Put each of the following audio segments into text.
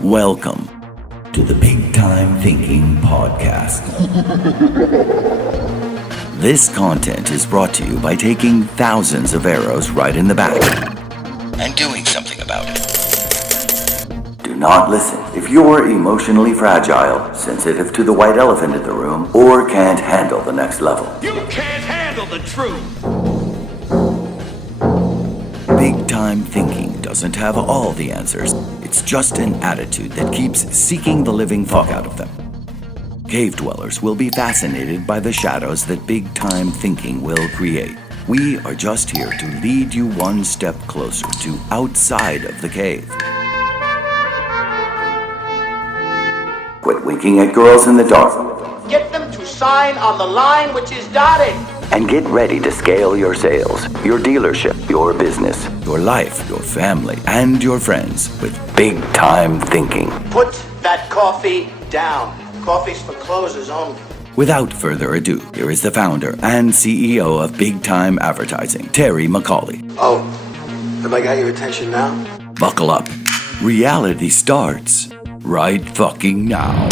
Welcome to the Big Time Thinking Podcast. This content is brought to you by taking thousands of arrows right in the back and doing something about it. Do not listen if you're emotionally fragile, sensitive to the white elephant in the room, or can't handle the next level. You can't handle the truth! Big Time Thinking doesn't have all the answers. It's just an attitude that keeps seeking the living fuck out of them. Cave dwellers will be fascinated by the shadows that Big Time Thinking will create. We are just here to lead you one step closer to outside of the cave. Quit winking at girls in the dark. Get them to sign on the line which is dotted. And get ready to scale your sales, your dealership, your business, your life, your family, and your friends with Big Time Thinking. Put that coffee down. Coffee's for closers only. Without further ado, here is the founder and CEO of Big Time Advertising, Terry MacCauley. Oh, have I got your attention now? Buckle up. Reality starts right fucking now.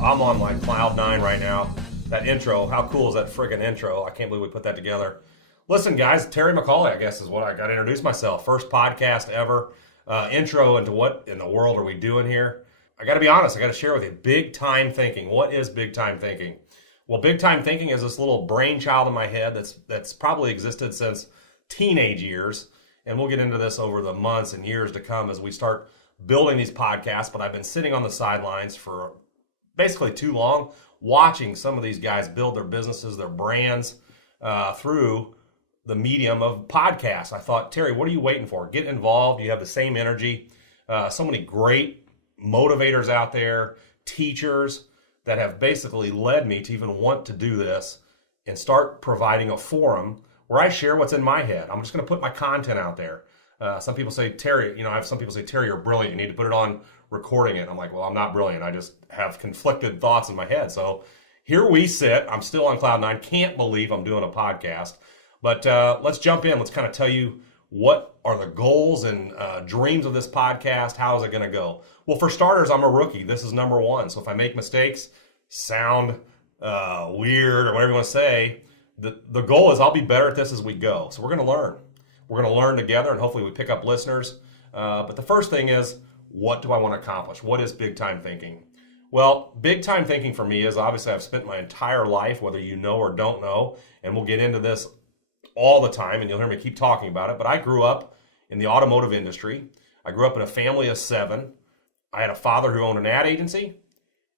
I'm on like cloud nine right now. That intro, how cool is that friggin' intro? I can't believe we put that together. Listen, guys, Terry MacCauley, I guess is what I got to introduce myself. First podcast ever. Intro into what in the world are we doing here? I got to be honest. I got to share with you. Big time thinking. What is big time thinking? Well, big time thinking is this little brainchild in my head that's probably existed since teenage years. And we'll get into this over the months and years to come as we start building these podcasts. But I've been sitting on the sidelines for basically too long, watching some of these guys build their businesses, their brands through the medium of podcasts. I thought, Terry, what are you waiting for? Get involved. You have the same energy. So many great motivators out there, teachers that have basically led me to even want to do this and start providing a forum where I share what's in my head. I'm just going to put my content out there. Some people say, Terry, I have some people say, Terry, you're brilliant. You need to put it on recording it. I'm like, well, I'm not brilliant. I just have conflicted thoughts in my head. So here we sit. I'm still on cloud nine. Can't believe I'm doing a podcast. But let's jump in. Let's kind of tell you what are the goals and dreams of this podcast. How is it going to go? Well, for starters, I'm a rookie. This is number one. So if I make mistakes, sound weird or whatever you want to say, the goal is I'll be better at this as we go. So we're going to learn. We're going to learn together, and hopefully we pick up listeners. But the first thing is, what do I want to accomplish? What is big time thinking? Well, big time thinking for me is obviously I've spent my entire life, whether you know or don't know, and we'll get into this all the time, and you'll hear me keep talking about it, but I grew up in the automotive industry. I grew up in a family of 7. I had a father who owned an ad agency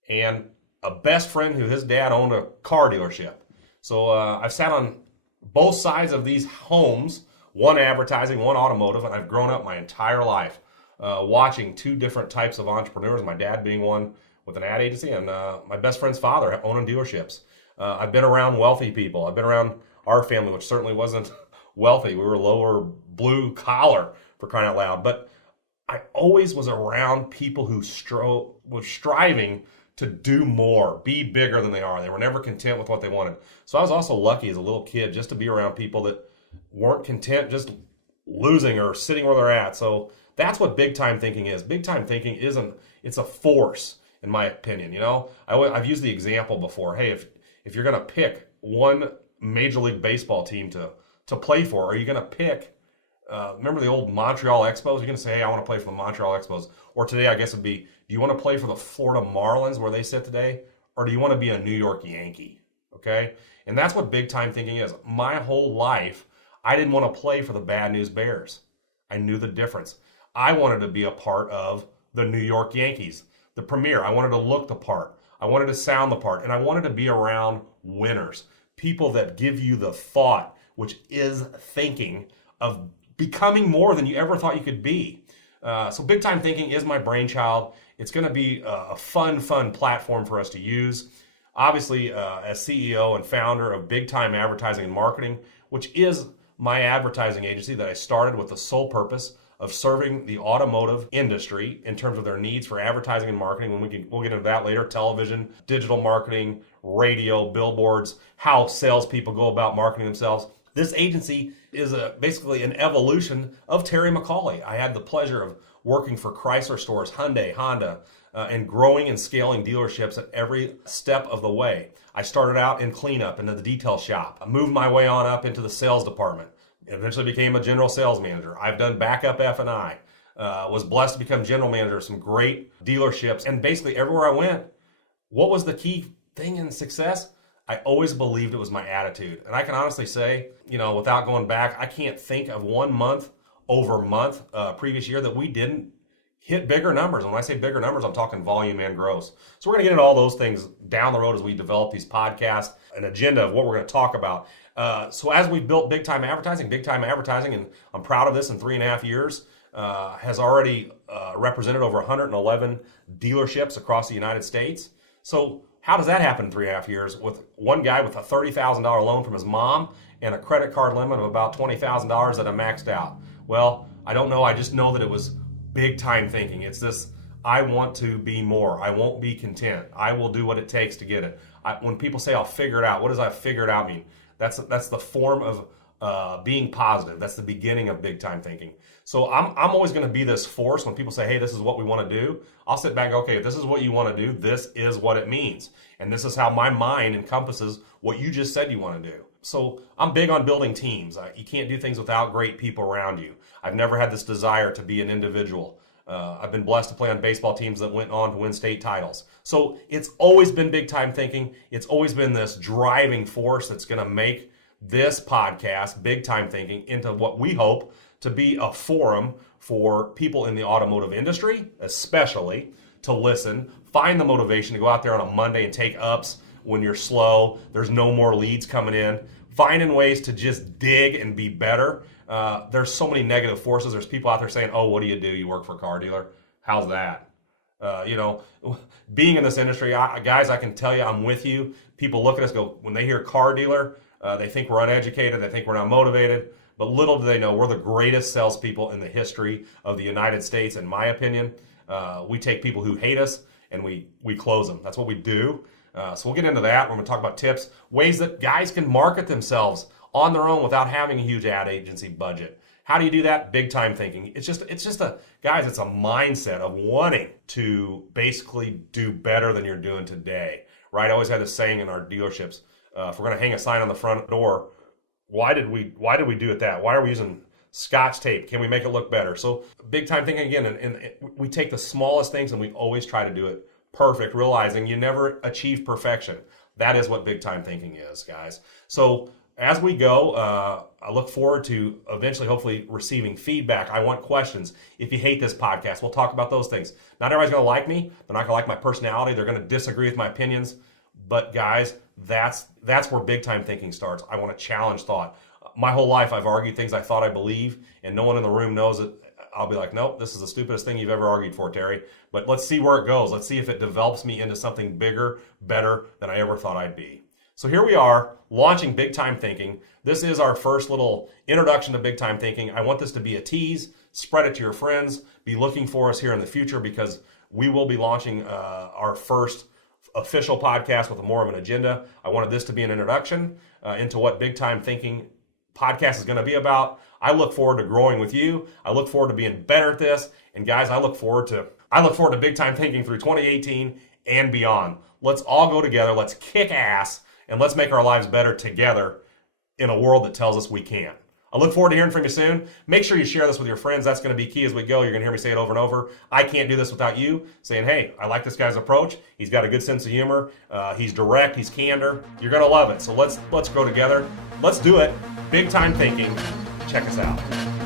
and a best friend who his dad owned a car dealership. So I've sat on both sides of these homes, one advertising, one automotive, and I've grown up my entire life watching 2 different types of entrepreneurs, my dad being one with an ad agency and my best friend's father owning dealerships. I've been around wealthy people. I've been around our family, which certainly wasn't wealthy. We were lower blue collar, for crying out loud. But I always was around people who were striving to do more, be bigger than they are. They were never content with what they wanted. So I was also lucky as a little kid just to be around people that weren't content just losing or sitting where they're at. So that's what big time thinking is. Big time thinking it's a force, in my opinion. I've used the example before. Hey, if you're going to pick one Major League Baseball team to play for, are you going to pick, remember the old Montreal Expos? You're going to say, hey, I want to play for the Montreal Expos. Or today, I guess it'd be, do you want to play for the Florida Marlins where they sit today? Or do you want to be a New York Yankee? Okay? And that's what big time thinking is. My whole life, I didn't want to play for the Bad News Bears. I knew the difference. I wanted to be a part of the New York Yankees, the premier. I wanted to look the part. I wanted to sound the part. And I wanted to be around winners, people that give you the thought, which is thinking of becoming more than you ever thought you could be. So big time thinking is my brainchild. It's going to be a fun platform for us to use. Obviously, as CEO and founder of Big Time Advertising and Marketing, which is my advertising agency that I started with the sole purpose of serving the automotive industry in terms of their needs for advertising and marketing. We'll get into that later. Television, digital marketing, radio, billboards, how salespeople go about marketing themselves. This agency is basically an evolution of Terry MacCauley. I had the pleasure of working for Chrysler stores, Hyundai, Honda, and growing and scaling dealerships at every step of the way. I started out in cleanup into the detail shop. I moved my way on up into the sales department. Eventually became a general sales manager. I've done backup F&I. Was blessed to become general manager of some great dealerships. And basically everywhere I went, what was the key thing in success? I always believed it was my attitude. And I can honestly say, without going back, I can't think of 1 month over month previous year that we didn't hit bigger numbers. And when I say bigger numbers, I'm talking volume and gross. So we're going to get into all those things down the road as we develop these podcasts, an agenda of what we're going to talk about. So as we built big time advertising, and I'm proud of this in 3.5 years, has already represented over 111 dealerships across the United States. So how does that happen in 3.5 years with one guy with a $30,000 loan from his mom and a credit card limit of about $20,000 that I maxed out? Well, I don't know. I just know that it was big time thinking. It's this, I want to be more. I won't be content. I will do what it takes to get it. When people say I'll figure it out, what does I figure it out mean? That's the form of being positive. That's the beginning of big time thinking. So I'm always going to be this force when people say, hey, this is what we want to do. I'll sit back and go, okay, if this is what you want to do, this is what it means. And this is how my mind encompasses what you just said you want to do. So I'm big on building teams. You can't do things without great people around you. I've never had this desire to be an individual. I've been blessed to play on baseball teams that went on to win state titles. So it's always been big time thinking. It's always been this driving force that's going to make this podcast, Big Time Thinking, into what we hope to be a forum for people in the automotive industry, especially to listen, find the motivation to go out there on a Monday and take ups when you're slow. There's no more leads coming in. Finding ways to just dig and be better. There's so many negative forces. There's people out there saying, oh, what do? You work for a car dealer? How's that? Being in this industry, guys, I can tell you I'm with you. People look at us, go, when they hear car dealer, they think we're uneducated. They think we're not motivated. But little do they know, we're the greatest salespeople in the history of the United States, in my opinion. We take people who hate us and we close them. That's what we do. So we'll get into that. We're going to talk about tips, ways that guys can market themselves on their own without having a huge ad agency budget. How do you do that? Big time thinking. It's just a mindset of wanting to basically do better than you're doing today, right? I always had this saying in our dealerships, if we're going to hang a sign on the front door, why did we do it that? Why are we using Scotch tape? Can we make it look better? So big time thinking again, and we take the smallest things and we always try to do it perfect, realizing you never achieve perfection. That is what big time thinking is, guys. So as we go, I look forward to eventually, hopefully, receiving feedback. I want questions. If you hate this podcast, we'll talk about those things. Not everybody's going to like me. They're not going to like my personality. They're going to disagree with my opinions. But guys, that's where big time thinking starts. I want to challenge thought. My whole life, I've argued things I thought I believe, and no one in the room knows it. I'll be like, nope, this is the stupidest thing you've ever argued for, Terry. But let's see where it goes. Let's see if it develops me into something bigger, better than I ever thought I'd be. So here we are, launching Big Time Thinking. This is our first little introduction to Big Time Thinking. I want this to be a tease. Spread it to your friends. Be looking for us here in the future because we will be launching our first official podcast with more of an agenda. I wanted this to be an introduction into what Big Time Thinking podcast is going to be about. I look forward to growing with you. I look forward to being better at this. And guys, I look forward to Big Time Thinking through 2018 and beyond. Let's all go together. Let's kick ass and let's make our lives better together in a world that tells us we can. I look forward to hearing from you soon. Make sure you share this with your friends. That's going to be key as we go. You're going to hear me say it over and over. I can't do this without you saying, hey, I like this guy's approach. He's got a good sense of humor. He's direct. He's candor. You're going to love it. So let's go together. Let's do it. Big Time Thinking. Check us out.